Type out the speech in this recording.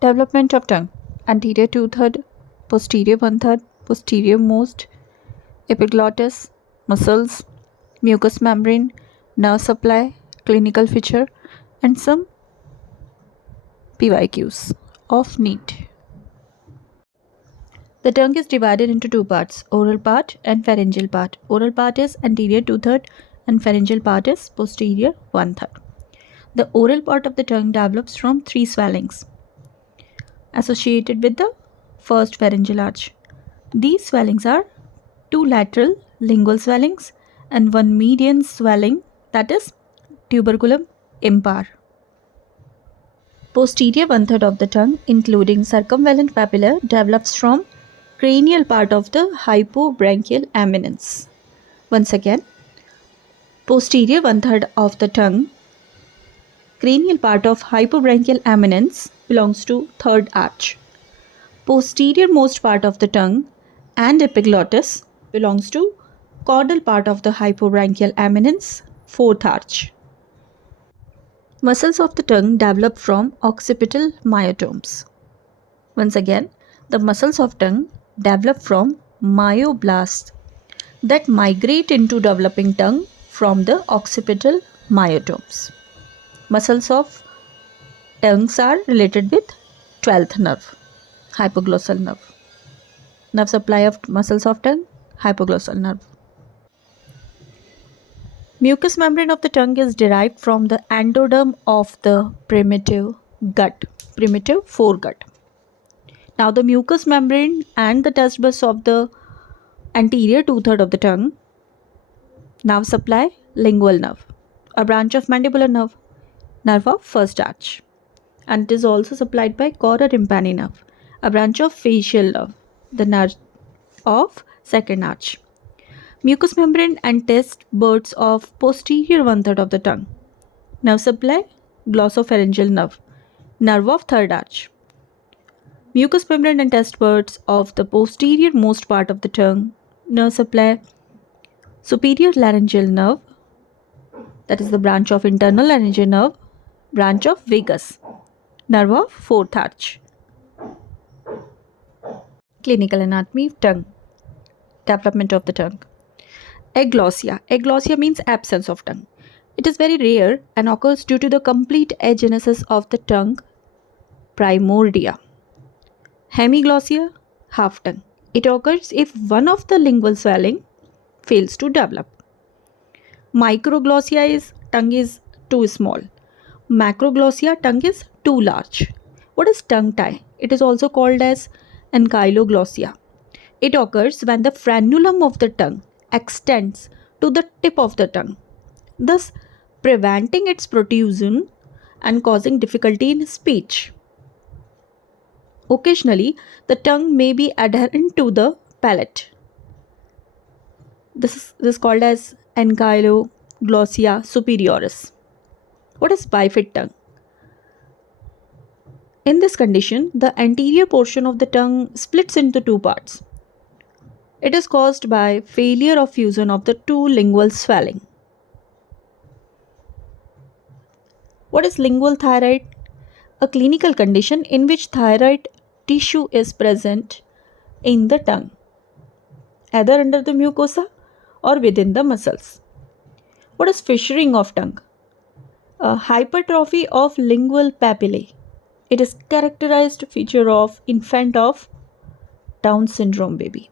Development of tongue. Anterior 2/3, posterior 1/3, posterior most, epiglottis, muscles, mucous membrane, nerve supply, clinical feature, and some PYQs of NEET. The tongue is divided into two parts, oral part and pharyngeal part. Oral part is anterior 2/3 and pharyngeal part is posterior 1/3. The oral part of the tongue develops from three swellings associated with the first pharyngeal arch. These swellings are two lateral lingual swellings and one median swelling, that is tuberculum impar. Posterior 1/3 of the tongue, including circumvallent papilla, develops from cranial part of the hypobranchial eminence. Once again, posterior 1/3 of the tongue, cranial part of hypobranchial eminence belongs to third arch. Posterior most part of the tongue and epiglottis belongs to caudal part of the hypobranchial eminence, fourth arch. Muscles of the tongue develop from occipital myotomes. Once again, the muscles of tongue develop from myoblasts that migrate into developing tongue from the occipital myotomes. Muscles of tongues are related with 12th nerve, hypoglossal nerve. Nerve supply of muscles of tongue, hypoglossal nerve. Mucous membrane of the tongue is derived from the endoderm of the primitive gut, primitive foregut. Now the mucous membrane and the taste buds of the anterior 2/3 of the tongue nerve supply lingual nerve, a branch of mandibular nerve, nerve of first arch, and it is also supplied by cora tympani nerve, a branch of facial nerve, the nerve of second arch. Mucous membrane and taste buds of posterior 1/3 of the tongue, nerve supply glossopharyngeal nerve, nerve of third arch. Mucous membrane and taste buds of the posterior most part of the tongue, nerve supply superior laryngeal nerve, that is the branch of internal laryngeal nerve, branch of vagus, nerve of fourth arch. Clinical anatomy of tongue. Development of the tongue. Aglossia. Aglossia means absence of tongue. It is very rare and occurs due to the complete agenesis of the tongue primordia. Hemiglossia, half tongue. It occurs if one of the lingual swelling fails to develop. Microglossia is tongue is too small. Macroglossia, tongue is too large. What is tongue tie? It is also called as ankyloglossia. It occurs when the frenulum of the tongue extends to the tip of the tongue, thus preventing its protrusion and causing difficulty in speech. Occasionally, the tongue may be adherent to the palate. This is called as ankyloglossia superioris. What is bifid tongue? In this condition, the anterior portion of the tongue splits into two parts. It is caused by failure of fusion of the two lingual swelling. What is lingual thyroid? A clinical condition in which thyroid tissue is present in the tongue, either under the mucosa or within the muscles. What is fissuring of tongue? A hypertrophy of lingual papillae. It is characterized feature of infant of Down syndrome baby.